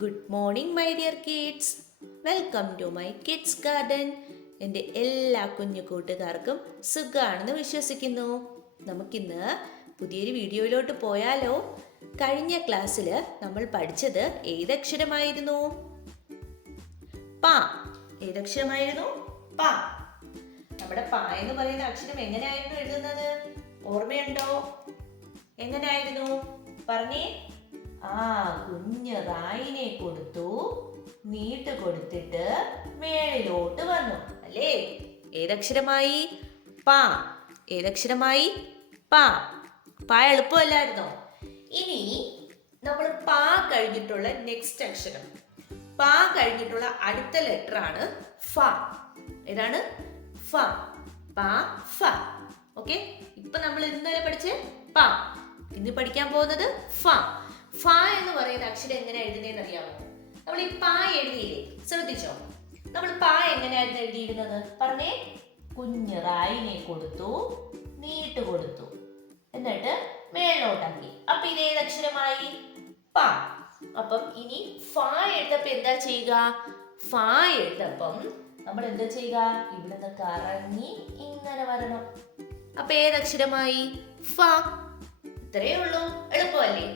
Good morning my dear kids. Welcome to my kids garden. എൻ്റെ എല്ലാ കുഞ്ഞു കൂട്ടുകാർക്കും സുഖമാണെന്ന് വിശ്വസിക്കുന്നു. നമുക്കിന്ന് പുതിയൊരു വീഡിയോയിലോട്ട് പോയാലോ? കഴിഞ്ഞ ക്ലാസ്സിൽ നമ്മൾ പഠിച്ചത് ഏതക്ഷരമായിരുന്നു? പാ. ഏതക്ഷരമായിരുന്നു? പാ. നമ്മുടെ പാ എന്ന് പറയുന്ന അക്ഷരം എങ്ങനെയായിരുന്നു എഴുതുന്നത്? ഓർമ്മയുണ്ടോ? എങ്ങനെയായിരുന്നു പറഞ്ഞേ? കുഞ്ഞ് റായിനെ കൊടുത്തു, നീട്ട് കൊടുത്തിട്ട് മേളിലോട്ട് വന്നു അല്ലേ? ഏതക്ഷരമായി? പാ. ഏതക്ഷരമായി? പാ. പാ എളുപ്പമല്ലായിരുന്നോ? ഇനി നമ്മൾ പാ കഴിഞ്ഞിട്ടുള്ള നെക്സ്റ്റ് അക്ഷരം, പാ കഴിഞ്ഞിട്ടുള്ള അടുത്ത ലെറ്റർ ആണ് ഫ. ഏതാണ്? ഫ. പാ ഫ. ഓക്കെ, ഇപ്പൊ നമ്മൾ ഇന്നലെ പഠിച്ച് പാ. ഇന്ന് പഠിക്കാൻ പോകുന്നത് ഫ. ഫ എന്ന് പറയുന്ന അക്ഷരം എങ്ങനെ എഴുതുന്നതെന്ന് അറിയാമോ? നമ്മൾ ഈ പാ എഴുതിയില്ലേ, ശ്രദ്ധിച്ചോ? നമ്മൾ പാ എങ്ങനെയായിരുന്നു എഴുതിയിരുന്നത്? പറഞ്ഞേ. കുഞ്ഞ് റായിനെ കൊടുത്തു, നീട്ട് കൊടുത്തു, എന്നിട്ട് മേലോട്ടാക്കി. അപ്പൊ ഇത് ഏതക്ഷരമായി? പാ. അപ്പം ഇനി ഫ എഴുതപ്പോ എന്താ ചെയ്യുക? ഫ എഴുതപ്പം നമ്മൾ എന്താ ചെയ്യുക? ഇവിടുന്ന് കറങ്ങി ഇങ്ങനെ വരണം. അപ്പൊ ഏതക്ഷരമായി? ഫ. ഇത്രയേ ഉള്ളൂ. എളുപ്പമല്ലേ?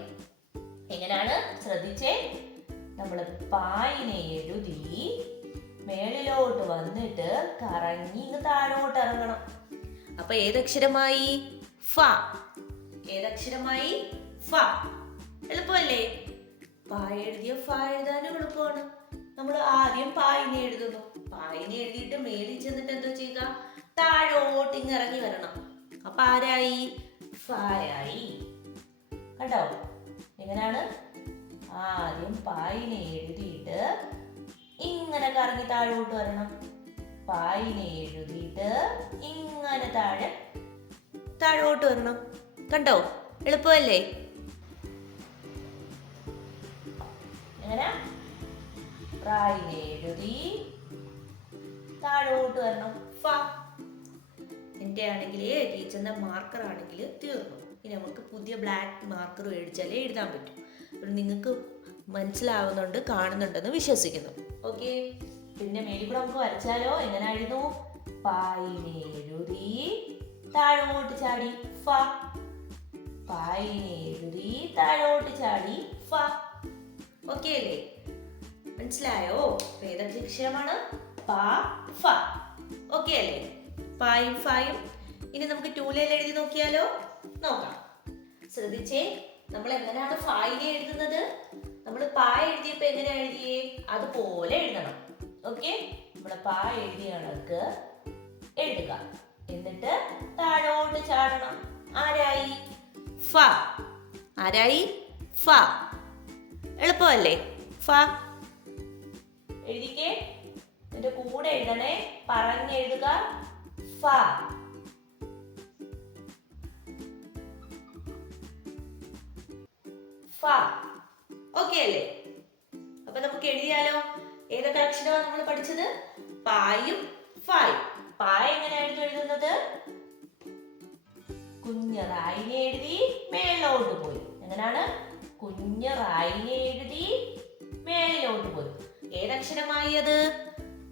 എങ്ങനെയാണ്? ശ്രദ്ധിച്ചേ. നമ്മൾ പായിനെ എഴുതി മേളിലോട്ട് വന്നിട്ട് കറങ്ങി ഇങ്ങ് താഴോട്ട് ഇറങ്ങണം. അപ്പൊ ഏതക്ഷരമായി? ഫ. ഏതക്ഷരമായി? ഫ. എളുപ്പമല്ലേ? പാ എഴുതിയ ഫ എഴുതാനും എളുപ്പമാണ്. നമ്മൾ ആദ്യം പായിനെ എഴുതുന്നു. പായിനെ എഴുതിയിട്ട് മേളിൽ ചെന്നിട്ട് എന്തോ ചെയ്യുക? താഴോട്ട് ഇങ്ങ് ഇറങ്ങി വരണം. അപ്പൊ ആരായി? ഫായായി. കണ്ടോ എങ്ങനെയാണ്? ആദ്യം പായിനെ എഴുതിയിട്ട് ഇങ്ങനെ കറങ്ങി താഴോട്ട് വരണം. പായിനെ എഴുതിയിട്ട് ഇങ്ങനെ താഴോട്ട് വരണം. കണ്ടോ? എളുപ്പമല്ലേ? എങ്ങനെ? റായിനെ എഴുതി താഴോട്ട് വരണം. ഫ. എൻ്റെ ആണെങ്കിൽ ടീച്ചറിന്റെ മാർക്കർ ആണെങ്കിൽ തീർന്നു. ഇനി നമുക്ക് പുതിയ ബ്ലാക്ക് മാർക്കർ മേടിച്ചാലേ എഴുതാൻ പറ്റും. നിങ്ങൾക്ക് മനസ്സിലാവുന്നുണ്ട്, കാണുന്നുണ്ടെന്ന് വിശ്വസിക്കുന്നു. ഓക്കെ, പിന്നെ മേലിൽ കൂടെ നമുക്ക് വരച്ചാലോ? എങ്ങനെയായിരുന്നു? പായിനെ എഴുതി താഴോട്ട് ചാടി ഫ. പായിനെ എഴുതി താഴോട്ട് ചാടി ഫ. ഓക്കെ അല്ലേ? മനസ്സിലായോ? ഏതൊക്കെ അക്ഷരമാണ്? പാ ഫ. ഓക്കെ അല്ലേ? പായും ഫായും. ഇനി നമുക്ക് ടൂലയിൽ എഴുതി നോക്കിയാലോ? നോക്കാം. ശ്രദ്ധിച്ചേ. നമ്മൾ എങ്ങനെയാണ് ഫായിനെ എഴുതുന്നത്? നമ്മൾ പാ എഴുതിയപ്പോ എങ്ങനെയാ എഴുതിയേ? അതുപോലെ എഴുതണം. ഓക്കെ, നമ്മള് പാ എഴുതിയ കണക്ക് എഴുതുക. എന്നിട്ട് താഴോട്ട് ചാടണം. ആരായി? ഫ. ആരായി? ഫ. എളുപ്പമല്ലേ? ഫ. എഴുതിക്കേ. എന്റെ കൂടെ എഴുതണേ. പറഞ്ഞെഴുതുക. ഫ. ഫ. ഓക്കെ അല്ലേ? അപ്പൊ നമുക്ക് എഴുതിയാലോ? ഏതൊക്കെ അക്ഷരമാണ് നമ്മൾ പഠിച്ചത്? പായും ഫായും. പാ എങ്ങനെയായിരുന്നു എഴുതുന്നത്? കുഞ്ഞ് റായിനെ എഴുതി മേലോട്ട് പോയി. എങ്ങനെയാണ്? കുഞ്ഞ് റായിനെ എഴുതി മേളിലോട്ട് പോയി. ഏതക്ഷരമായി അത്?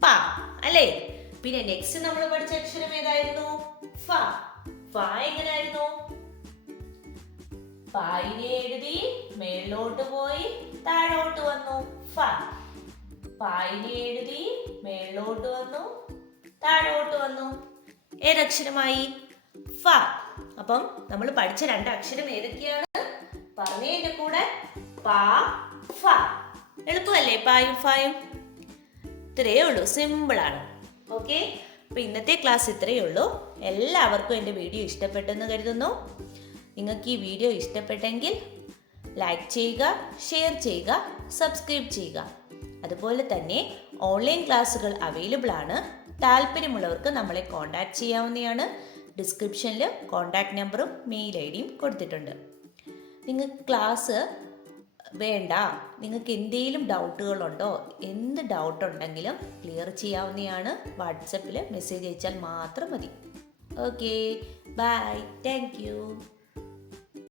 പ അല്ലേ? പിന്നെ നെക്സ്റ്റ് നമ്മൾ പഠിച്ച അക്ഷരം ഏതായിരുന്നു? ഫ. ഫ എങ്ങനെയായിരുന്നു? പായിനെ എഴുതി മേലോട്ട് പോയി താഴോട്ട് വന്നു. ഫ. പായിനെ എഴുതി മേലോട്ട് വന്നു താഴോട്ട് വന്നു. ഏതക്ഷരമായി? ഫ. അപ്പം നമ്മൾ പഠിച്ച രണ്ട് അക്ഷരം ഏതൊക്കെയാണ്? പറഞ്ഞേ എന്റെ കൂടെ. പാ ഫ. എളുപ്പമല്ലേ? പായും ഫായും. ഇത്രയേ ഉള്ളൂ. സിമ്പിൾ ആണ്. ഓക്കെ, അപ്പൊ ഇന്നത്തെ ക്ലാസ് ഇത്രയേ ഉള്ളൂ. എല്ലാവർക്കും എൻ്റെ വീഡിയോ ഇഷ്ടപ്പെട്ടെന്ന് കരുതുന്നു. നിങ്ങൾക്ക് ഈ വീഡിയോ ഇഷ്ടപ്പെട്ടെങ്കിൽ ലൈക്ക് ചെയ്യുക, ഷെയർ ചെയ്യുക, സബ്സ്ക്രൈബ് ചെയ്യുക. അതുപോലെ തന്നെ ഓൺലൈൻ ക്ലാസ്സുകൾ അവൈലബിൾ ആണ്. താല്പര്യമുള്ളവർക്ക് നമ്മളെ കോൺടാക്ട് ചെയ്യാവുന്നതാണ്. ഡിസ്ക്രിപ്ഷനിൽ കോൺടാക്ട് നമ്പറും മെയിൽ ഐഡിയും കൊടുത്തിട്ടുണ്ട്. നിങ്ങൾക്ക് ക്ലാസ് വേണ്ട, നിങ്ങൾക്ക് എന്തെങ്കിലും ഡൗട്ടുകളുണ്ടോ? എന്ത് ഡൗട്ട് ഉണ്ടെങ്കിലും ക്ലിയർ ചെയ്യാവുന്നതാണ്. വാട്സപ്പിൽ മെസ്സേജ് അയച്ചാൽ മാത്രം മതി. Okay, bye. Thank U.